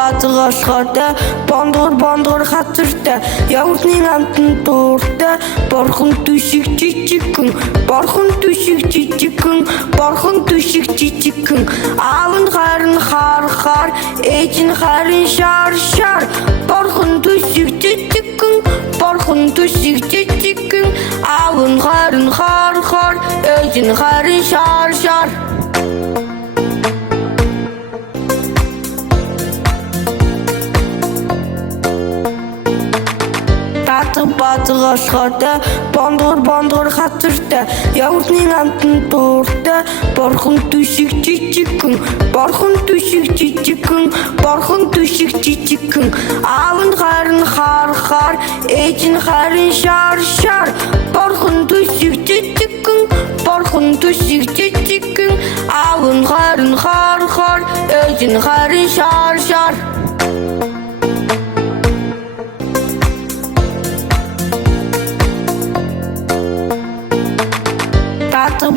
баазгашгаатай бондор хацартай явуулны амтан дууртай борхон түшиг жижигхэн борхон түшиг жижигхэн аав нь харин хар ээж нь харин шар борхон түшиг жижигхэн аав нь харин хар ээж нь харин шар баазгашгаатай бондор хацартай явуулны амтан дууртай борхон түшиг жижигхэн аав нь харин хар ээж нь харин шар борхон түшиг жижигхэн аав нь харин хар ээж нь харин шар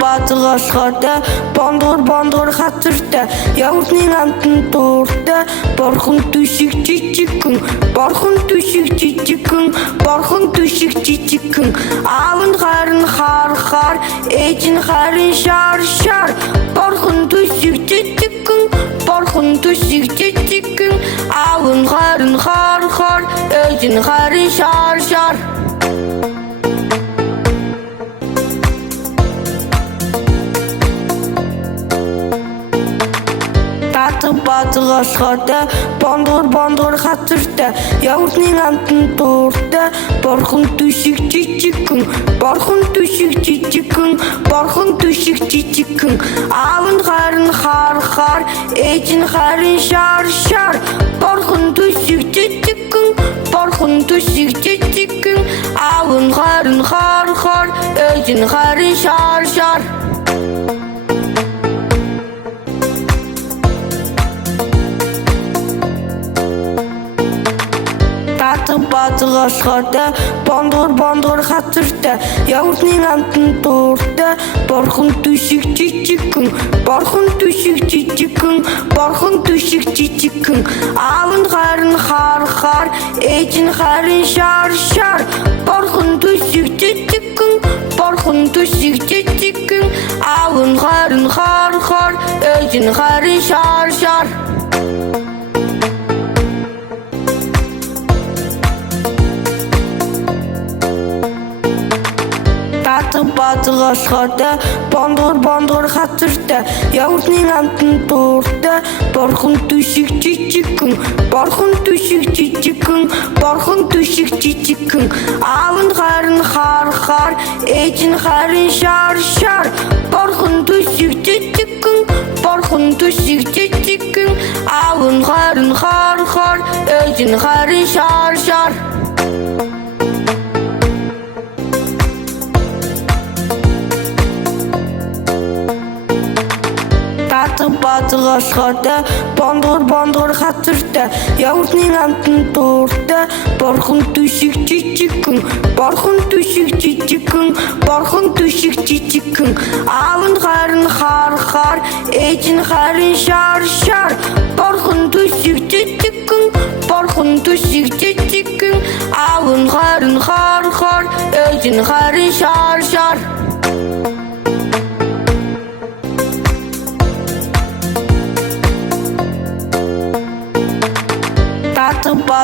баазгашгаатай бондор хацартай явуулны амтан дууртай борхон түшиг жижигхэн аав нь харин хар ээж нь харин шар борхон түшиг жижигхэн аав нь харин хар ээж нь харин шар баазгашгаатай бондор хацартай явуулны амтан дууртай борхон түшиг жижигхэн аав нь харин хар ээж нь харин шар борхон түшиг жижигхэн аав нь харин хар ээж нь харин шар баазгашгаатай бондор хацартай явуулны амтан дууртай борхон түшиг жижигхэн аав нь харин хар ээж нь харин шар борхон түшиг жижигхэн аав нь харин хар ээж нь харин шар баазгашгаатай бондор хацартай явуулны амтан дууртай борхон түшиг жижигхэн аав нь харин хар ээж нь харин шар борхон түшиг жижигхэн аав нь харин хар ээж нь харин шар баазгашгаатай бондор хацартай явуулны амтан дууртай борхон түшиг жижигхэн аав нь харин хар ээж нь харин шар борхон түшиг жижигхэн аав нь харин хар ээж нь харин шар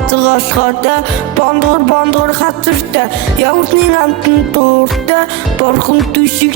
баазгашгаатай бондор хацартай явуулны амтан дууртай борхон түшиг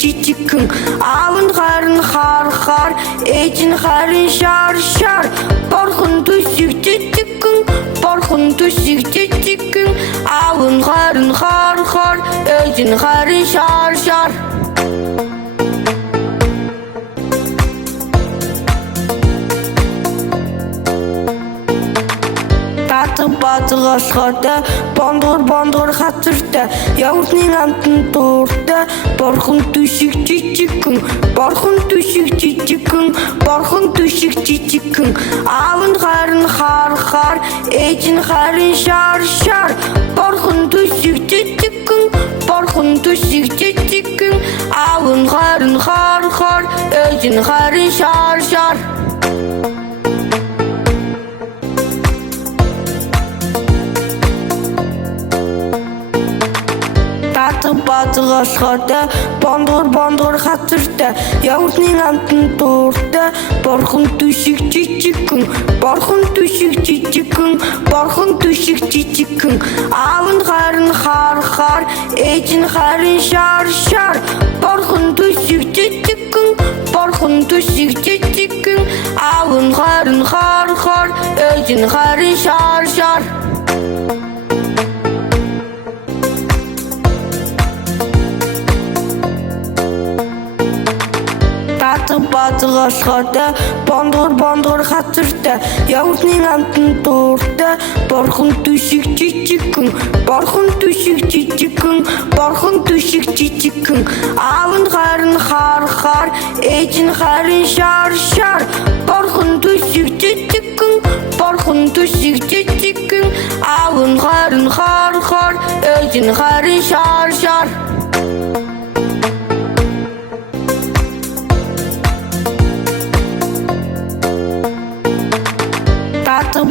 жижигхэн аав нь харин хар ээж нь харин шар борхон түшиг жижигхэн аав нь харин хар ээж нь харин шар баазгашгаатай бондор хацартай явуулны амтан дууртай борхон түшиг жижигхэн аав нь харин хар ээж нь харин шар борхон түшиг жижигхэн аав нь харин хар ээж ээж нь харин шар шар. Базгасхатай бондор хацартай явуулны амтан дууртай борхон түшиг жижигхэн борхон түшиг жижигхэн борхон түшиг жижигхэн аав нь харин хар ээж нь харин шар шар борхон түшиг жижигхэн борхон түшиг жижигхэн аав нь харин хар ээж нь харин шар шар. Базгасхатай бондор хацартай явуулны амтан дууртай борхон түшиг жижигхэн борхон түшиг жижигхэн борхон түшиг жижигхэн аав нь харин хар ээж нь харин шар шар борхон түшиг жижигхэн борхон түшиг жижигхэн аав нь харин хар ээж нь харин шар шар.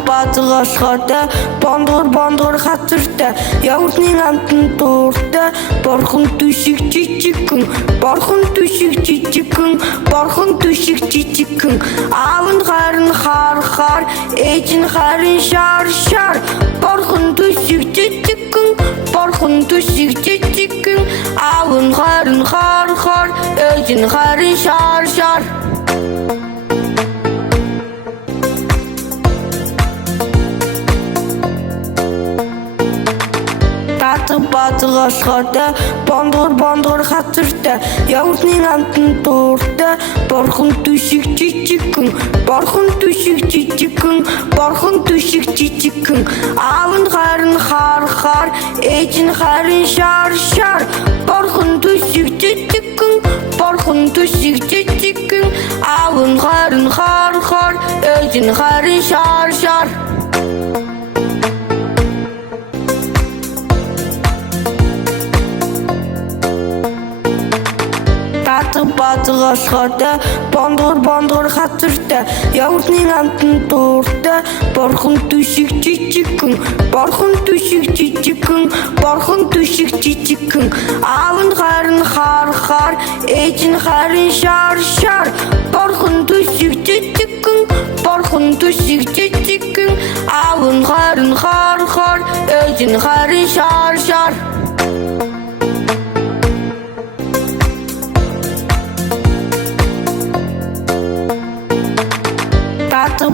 Базгасхатай бондор хацартай явуулны амтан дууртай борхон түшиг жижигхэн борхон түшиг жижигхэн борхон түшиг жижигхэн аав нь харин хар ээж нь харин шар шар борхон түшиг жижигхэн борхон түшиг жижигхэн аав нь харин хар ээж нь харин шар шар. Базгасхатай бондор хацартай явуулны амтан дууртай борхон түшиг жижигхэн борхон түшиг жижигхэн борхон түшиг жижигхэн аав нь харин хар ээж нь харин шар шар борхон түшиг жижигхэн борхон түшиг жижигхэн аав нь харин хар ээж нь харин шар шар. Базгасхатай бондор хацартай явуулны амтан дууртай борхон түшиг жижигхэн борхон түшиг жижигхэн борхон түшиг жижигхэн аав нь харин хар ээж нь харин шар шар борхон түшиг жижигхэн борхон түшиг жижигхэн аав нь харин хар ээж нь харин шар шар.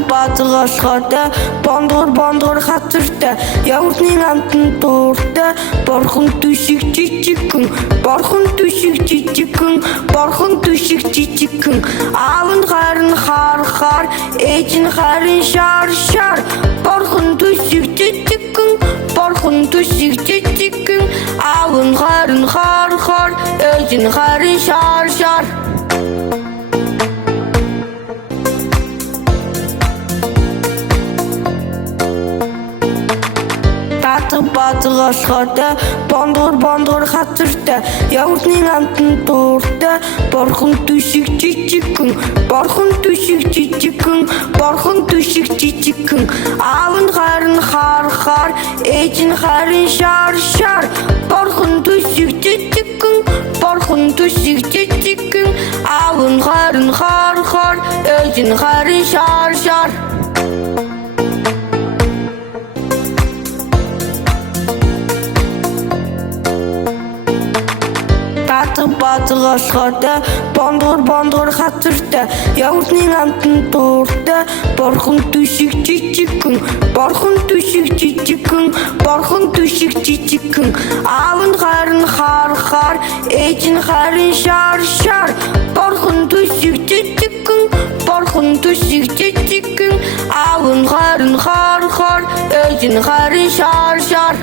Базгасхатай бондор хацартай явуулны амтан дууртай борхон түшиг жижигхэн борхон түшиг жижигхэн борхон түшиг жижигхэн аав нь харин хар ээж нь харин шар шар борхон түшиг жижигхэн борхон түшиг жижигхэн аав нь харин хар ээж нь харин шар шар. Базгасхатай бондор хацартай явуулны амтан дууртай борхон түшиг жижигхэн борхон түшиг жижигхэн борхон түшиг жижигхэн аав нь харин хар ээж нь харин шар шар борхон түшиг жижигхэн борхон түшиг жижигхэн аав нь харин хар ээж нь харин шар шар. Базгасхатай бондор хацартай явуулны амтан дууртай борхон түшиг жижигхэн борхон түшиг жижигхэн борхон түшиг жижигхэн аав нь харин хар ээж нь харин шар шар борхон түшиг жижигхэн борхон түшиг жижигхэн аав нь харин хар ээж нь харин шар шар.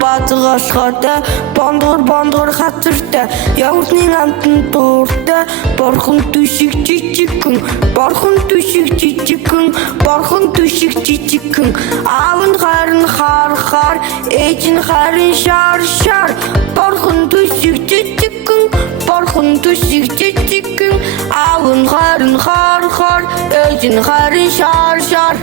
Базгасхатай бондор хацартай явуулны амтан дууртай борхон түшиг жижигхэн борхон түшиг жижигхэн борхон түшиг жижигхэн аав нь харин хар хар ээж нь харин шар борхон төшиг жижигхэн борхон төшиг жижигхэн аав нь харин хар ээж нь харин шар